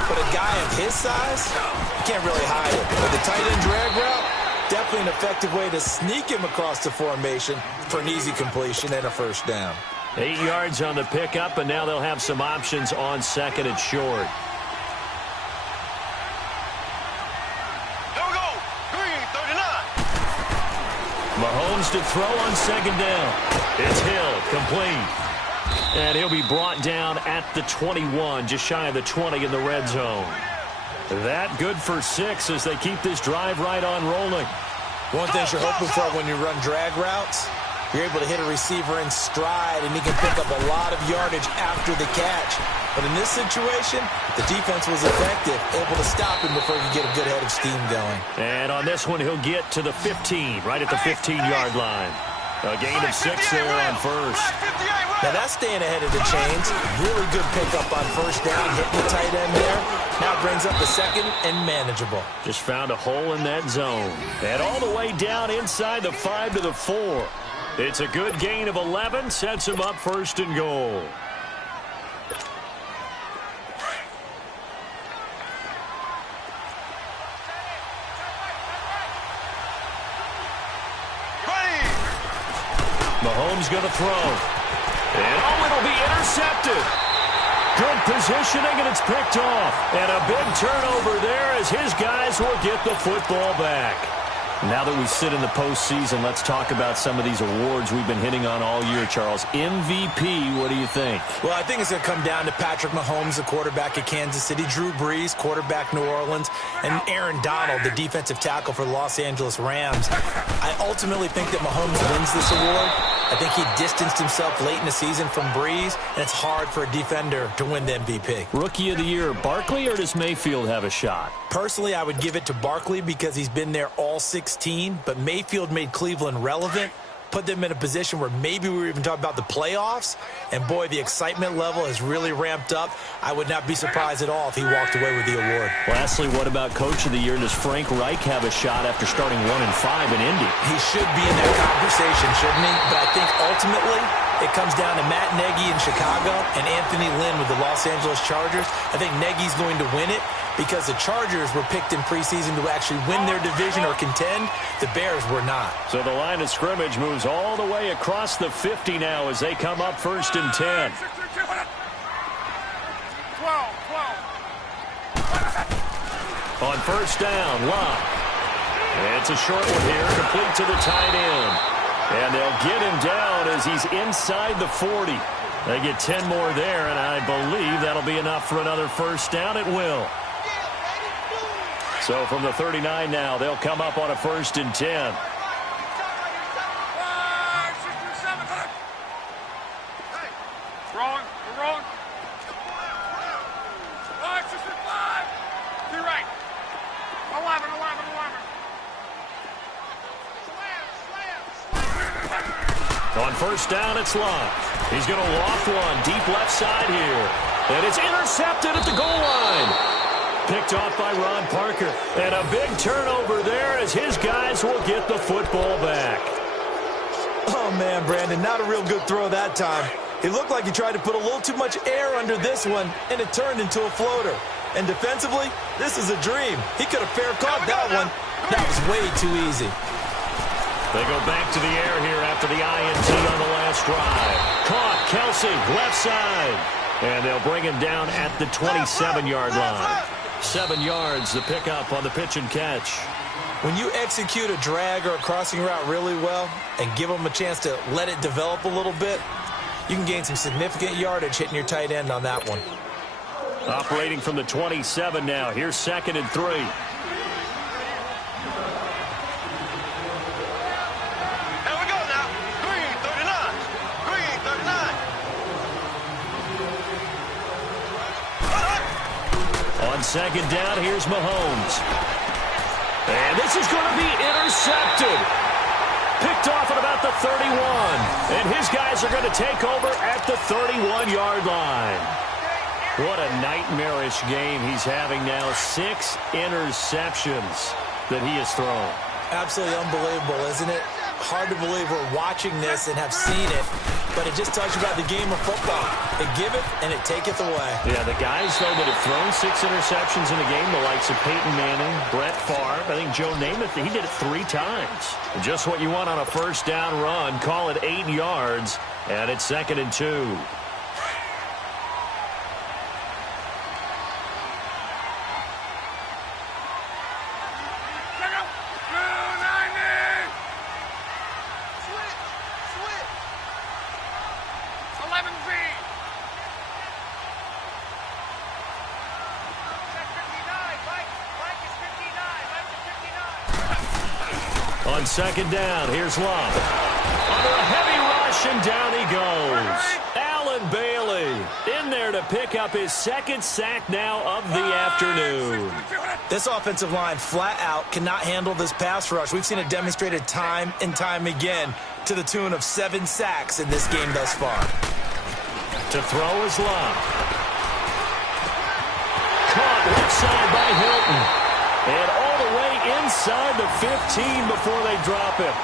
but a guy of his size, you can't really hide it. But the tight end drag route, definitely an effective way to sneak him across the formation for an easy completion and a 1st down. 8 yards on the pickup, and now they'll have some options on 2nd and short. Mahomes to throw on 2nd down. It's Hill, complete. And he'll be brought down at the 21, just shy of the 20 in the red zone. That good for 6 as they keep this drive right on rolling. One thing you're hoping for when you run drag routes, You're able to hit a receiver in stride, and he can pick up a lot of yardage after the catch. But in this situation, the defense was effective, able to stop him before he could get a good head of steam going. And on this one, he'll get to the 15, right at the 15-yard line. A gain of 6 there on first. Now that's staying ahead of the chains. Really good pickup on first down, hitting the tight end there. Now brings up the second and manageable. Just found a hole in that zone. And all the way down inside the 5 to the 4. It's a good gain of 11, sets him up first and goal. Mahomes going to throw. And it'll be intercepted. Good positioning, and it's picked off. And a big turnover there as his guys will get the football back. Now that we sit in the postseason, let's talk about some of these awards we've been hitting on all year, Charles. MVP, what do you think? Well, I think it's going to come down to Patrick Mahomes, the quarterback of Kansas City, Drew Brees, quarterback New Orleans, and Aaron Donald, the defensive tackle for the Los Angeles Rams. I ultimately think that Mahomes wins this award. I think he distanced himself late in the season from Brees, and it's hard for a defender to win the MVP. Rookie of the year, Barkley, or does Mayfield have a shot? Personally, I would give it to Barkley because he's been there all 16, but Mayfield made Cleveland relevant, put them in a position where maybe we were even talking about the playoffs, and boy, the excitement level has really ramped up. I would not be surprised at all if he walked away with the award. Lastly, what about Coach of the Year? Does Frank Reich have a shot after starting 1-5 in Indy? He should be in that conversation, shouldn't he? But I think ultimately it comes down to Matt Nagy in Chicago and Anthony Lynn with the Los Angeles Chargers. I think Nagy's going to win it because the Chargers were picked in preseason to actually win their division or contend. The Bears were not. So the line of scrimmage moves all the way across the 50 now as they come up first and 10. On first down, Love. It's a short one here, complete to the tight end. And they'll get him down as he's inside the 40. They get 10 more there, and I believe that'll be enough for another first down. It will. So from the 39 now, they'll come up on a first and 10. On first down, it's Love. He's going to loft one deep left side here. And it's intercepted at the goal line. Picked off by Ron Parker. And a big turnover there as his guys will get the football back. Oh, man, Brandon, not a real good throw that time. It looked like he tried to put a little too much air under this one, and it turned into a floater. And defensively, this is a dream. He could have fair caught that one. That was way too easy. They go back to the air here after the INT on the last drive. Caught, Kelsey, left side. And they'll bring him down at the 27-yard line. 7 yards, the pickup on the pitch and catch. When you execute a drag or a crossing route really well and give them a chance to let it develop a little bit, you can gain some significant yardage hitting your tight end on that one. Operating from the 27 now. Here's 2nd and 3. On 2nd down, here's Mahomes. And this is going to be intercepted. Picked off at about the 31. And his guys are going to take over at the 31-yard line. What a nightmarish game he's having now. 6 interceptions that he has thrown. Absolutely unbelievable, isn't it? Hard to believe we're watching this and have seen it, but it just tells you about the game of football. It giveth and it taketh away. Yeah, the guys, though, that have thrown 6 interceptions in a game, the likes of Peyton Manning, Brett Favre, I think Joe Namath, he did it 3 times. Just what you want on a first down run. Call it 8 yards, and it's 2nd and 2. On 2nd down, here's Love. Under a heavy and down he goes. Allen Bailey in there to pick up his second sack now of the afternoon. This offensive line flat out cannot handle this pass rush. We've seen it demonstrated time and time again to the tune of 7 sacks in this game thus far. To throw is Love. Caught left side by Hilton. And all the way inside the 15 before they drop him.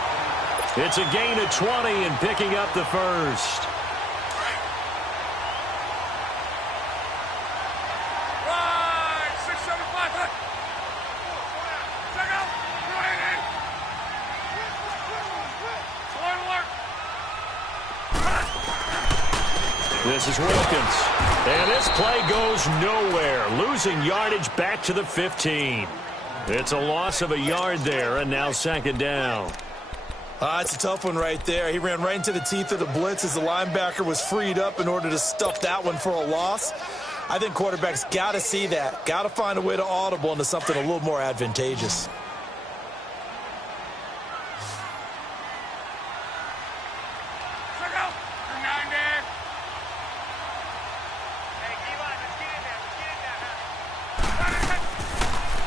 It's a gain of 20 and picking up the first. This is Wilkins. And this play goes nowhere. Losing yardage back to the 15. It's a loss of a yard there, and now second down. It's a tough one right there. He ran right into the teeth of the blitz as the linebacker was freed up in order to stuff that one for a loss. I think quarterbacks got to see that. Got to find a way to audible into something a little more advantageous.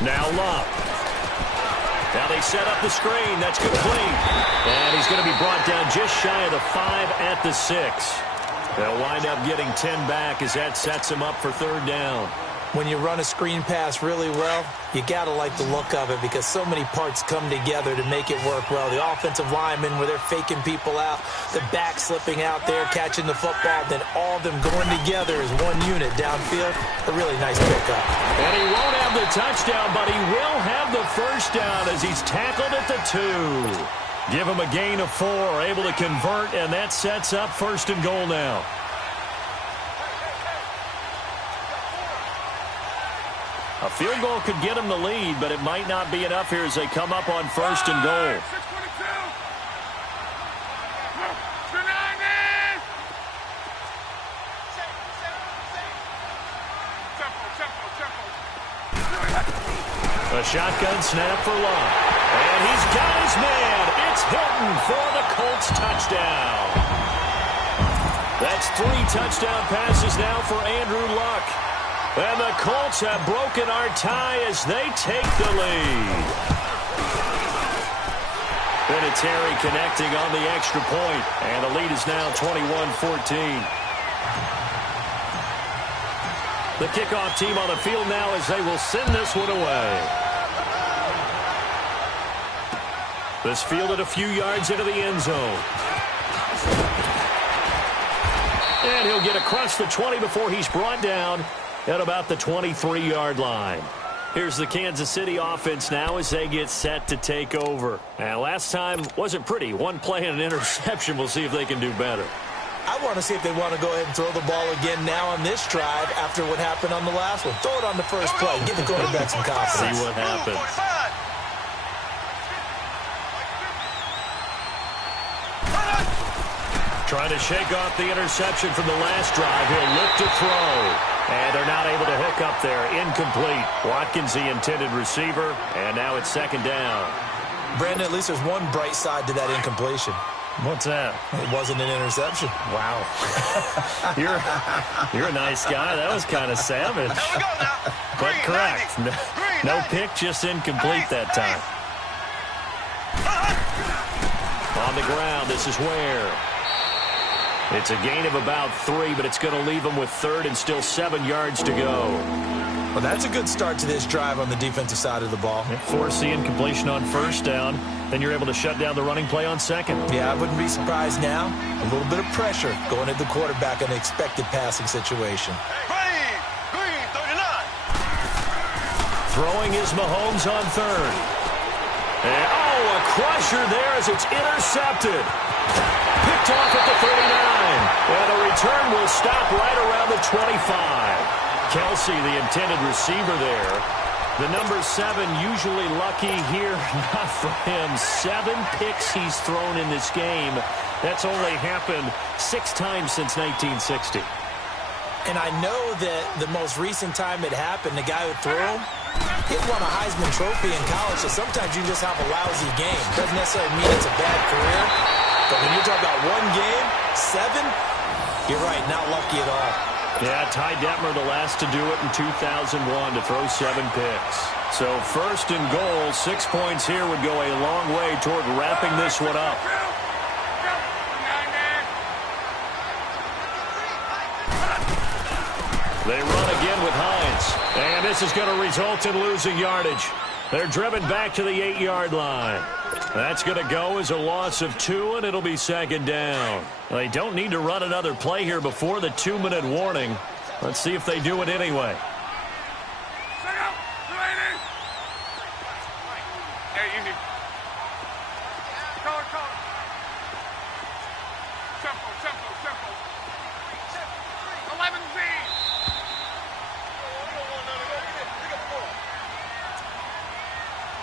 Now Love. Now they set up the screen. That's complete. And he's going to be brought down just shy of the 5 at the 6. They'll wind up getting 10 back as that sets him up for third down. When you run a screen pass really well, you got to like the look of it because so many parts come together to make it work well. The offensive linemen where they're faking people out, the back slipping out there, catching the football, then all of them going together as one unit downfield. A really nice pickup. And he won't have the touchdown, but he will have the first down as he's tackled at the 2. Give him a gain of 4, able to convert, and that sets up first and goal now. A field goal could get them the lead, but it might not be enough here as they come up on first and goal. A shotgun snap for Love. And he's got his man. It's Hilton for the Colts touchdown. That's 3 touchdown passes now for Andrew Luck. And the Colts have broken our tie as they take the lead. Vinatieri connecting on the extra point, and the lead is now 21-14. The kickoff team on the field now as they will send this one away. This fielded a few yards into the end zone. And he'll get across the 20 before he's brought down at about the 23-yard line. Here's the Kansas City offense now as they get set to take over. And last time wasn't pretty. One play and an interception. We'll see if they can do better. I want to see if they want to go ahead and throw the ball again now on this drive after what happened on the last one. Throw it on the first play. Give the quarterback some confidence. See what happens. Trying to shake off the interception from the last drive. He'll look to throw. And they're not able to hook up there. Incomplete. Watkins, the intended receiver. And now it's second down. Brandon, at least there's one bright side to that incompletion. What's that? It wasn't an interception. Wow. You're a nice guy. That was kind of savage. But correct. No pick, just incomplete that time. On the ground, this is Ware. It's a gain of about 3, but it's going to leave them with third and still 7 yards to go. Well, that's a good start to this drive on the defensive side of the ball. Force the incompletion on first down. Then you're able to shut down the running play on second. Yeah, I wouldn't be surprised now. A little bit of pressure going at the quarterback in an expected passing situation. Green, 39. Throwing is Mahomes on third. And, a crusher there as it's intercepted. Picked off at the 39. And the return will stop right around the 25. Kelsey, the intended receiver there. The number 7 usually lucky here. Not for him. 7 picks he's thrown in this game. That's only happened 6 times since 1960. And I know that the most recent time it happened, the guy who threw him, he won a Heisman Trophy in college, so sometimes you just have a lousy game. Doesn't necessarily mean it's a bad career, but when you're talking about one game, 7? You're right, not lucky at all. Yeah, Ty Detmer, the last to do it in 2001 to throw 7 picks. So first and goal, 6 points here would go a long way toward wrapping this one up. They run again with Hines. And this is going to result in losing yardage. They're driven back to the 8-yard line. That's going to go as a loss of 2, and it'll be second down. They don't need to run another play here before the 2-minute warning. Let's see if they do it anyway.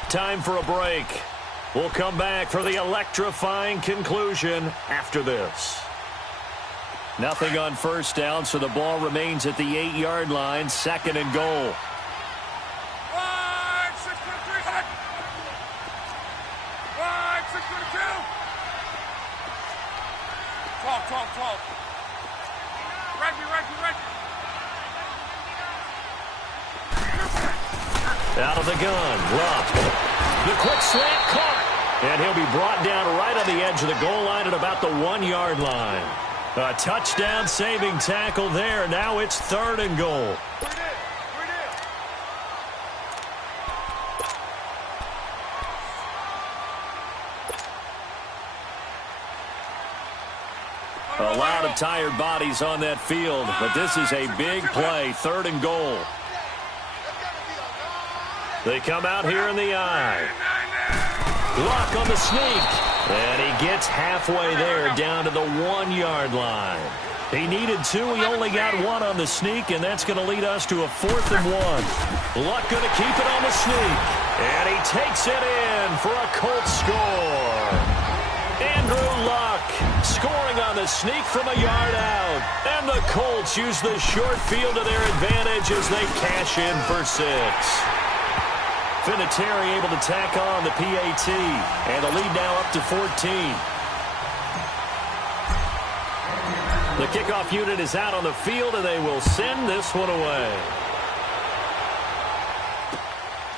Time for a break. We'll come back for the electrifying conclusion after this. Nothing on first down, so the ball remains at the 8-yard line, second and goal. Out of the gun, Luck. The quick slant caught. And he'll be brought down right on the edge of the goal line at about the 1-yard line. A touchdown saving tackle there. Now it's third and goal. A lot of tired bodies on that field, but this is a big play, third and goal. They come out here in the eye. Luck on the sneak. And he gets halfway there down to the 1-yard line. He needed 2. He only got 1 on the sneak, and that's going to lead us to a 4th and 1. Luck going to keep it on the sneak. And he takes it in for a Colts score. Andrew Luck scoring on the sneak from a yard out. And the Colts use the short field to their advantage as they cash in for 6. Vinatieri able to tack on the PAT, and the lead now up to 14. The kickoff unit is out on the field, and they will send this one away.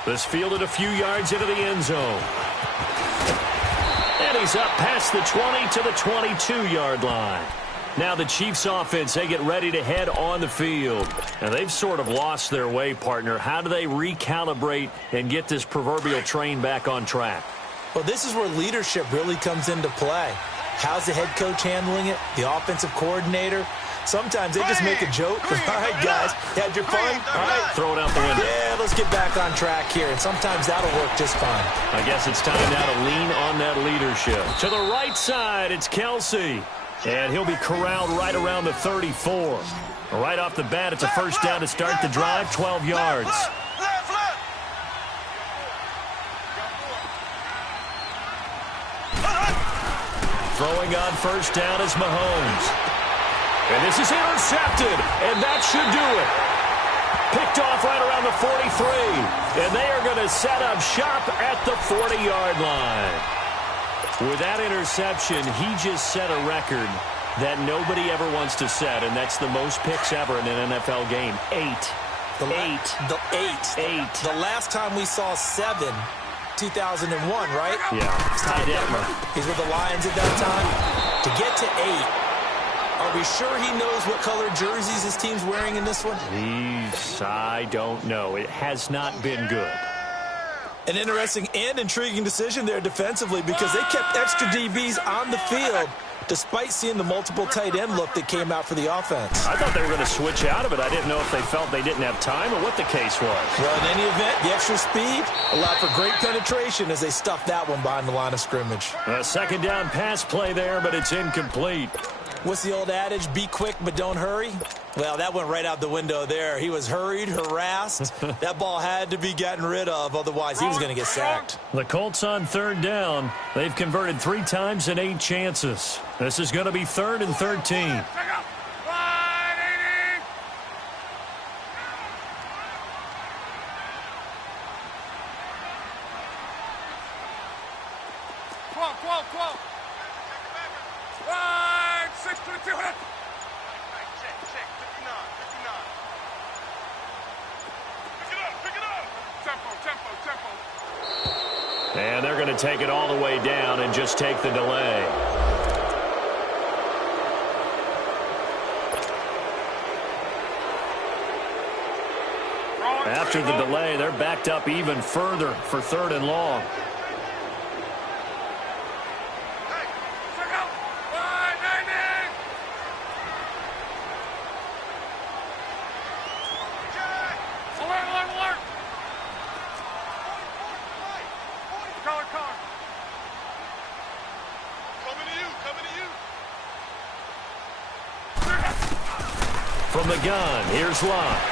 This fielded a few yards into the end zone. And he's up past the 20 to the 22-yard line. Now the Chiefs offense, they get ready to head on the field. And they've sort of lost their way, partner. How do they recalibrate and get this proverbial train back on track? Well, this is where leadership really comes into play. How's the head coach handling it? The offensive coordinator? Sometimes they just make a joke. All right, guys, had your fun? All right. Throw it out the window. Yeah, let's get back on track here. And sometimes that'll work just fine. I guess it's time now to lean on that leadership. To the right side, it's Kelsey. And he'll be corralled right around the 34. Right off the bat, it's a first down to start the drive, 12 yards. Throwing on first down is Mahomes. And this is intercepted, and that should do it. Picked off right around the 43. And they are going to set up shop at the 40-yard line. With that interception, he just set a record that nobody ever wants to set, and that's the most picks ever in an NFL game. 8. The last time we saw 7, 2001, right? Yeah. Ty Detmer. He's with the Lions at that time. To get to 8, are we sure he knows what color jerseys his team's wearing in this one? I don't know. It has not been good. An interesting and intriguing decision there defensively because they kept extra DBs on the field despite seeing the multiple tight end look that came out for the offense. I thought they were going to switch out of it. I didn't know if they felt they didn't have time or what the case was. Well, in any event, the extra speed allowed for great penetration as they stuffed that one behind the line of scrimmage. A second down pass play there, but it's incomplete. What's the old adage? Be quick, but don't hurry. Well, that went right out the window there. He was hurried, harassed. That ball had to be gotten rid of, otherwise he was going to get sacked. The Colts on third down. They've converted 3 times in 8 chances. This is going to be 3rd and 13. Check, 59, 59. Pick it up. Tempo. And they're going to take it all the way down and just take the delay. After the delay, they're backed up even further for 3rd and long. From the gun, here's Locke.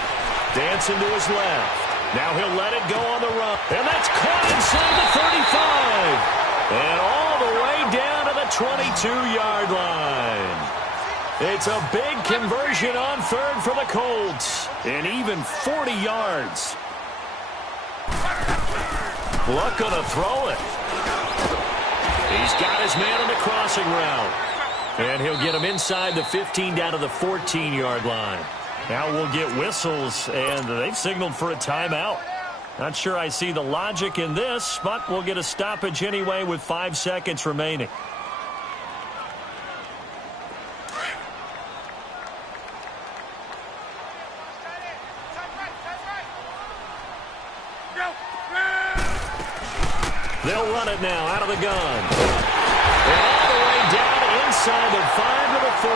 Dancing to his left. Now he'll let it go on the run. And that's caught inside the 35. And all the way down to the 22-yard line. It's a big conversion on 3rd for the Colts. And even 40 yards. Luck gonna throw it. He's got his man on the crossing route. And he'll get him inside the 15 down to the 14-yard line. Now we'll get whistles, and they've signaled for a timeout. Not sure I see the logic in this, but we'll get a stoppage anyway with 5 seconds remaining. They'll run it now out of the gun. And all the way down inside the 5 to the 4.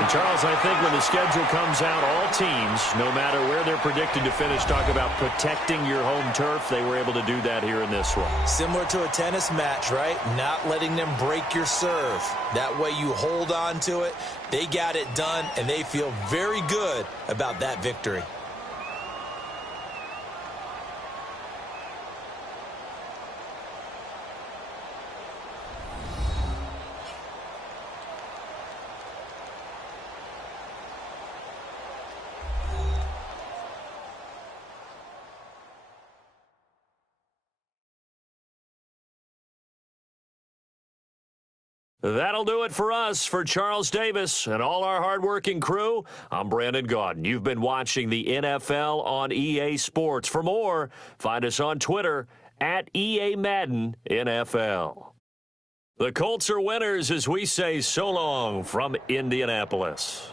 And Charles, I think when the schedule comes out, all teams, no matter where they're predicted to finish, talk about protecting your home turf. They were able to do that here in this one. Similar to a tennis match, right? Not letting them break your serve. That way you hold on to it. They got it done, and they feel very good about that victory. That'll do it for us. For Charles Davis and all our hardworking crew, I'm Brandon Gaudin. You've been watching the NFL on EA Sports. For more, find us on Twitter at EA Madden NFL. The Colts are winners as we say so long from Indianapolis.